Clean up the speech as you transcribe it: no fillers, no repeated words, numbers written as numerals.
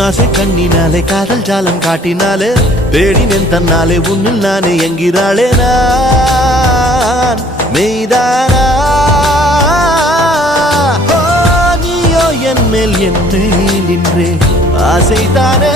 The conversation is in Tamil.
உன்னாசை கண்ணினாலே காதல் ஜாலம் காட்டினாலே தேடினேன் தன்னாலே உன்னில் நானே என்கிறாளே நான் மெய்தானா நீயோ என் மேல் நின்றே ஆசைதானே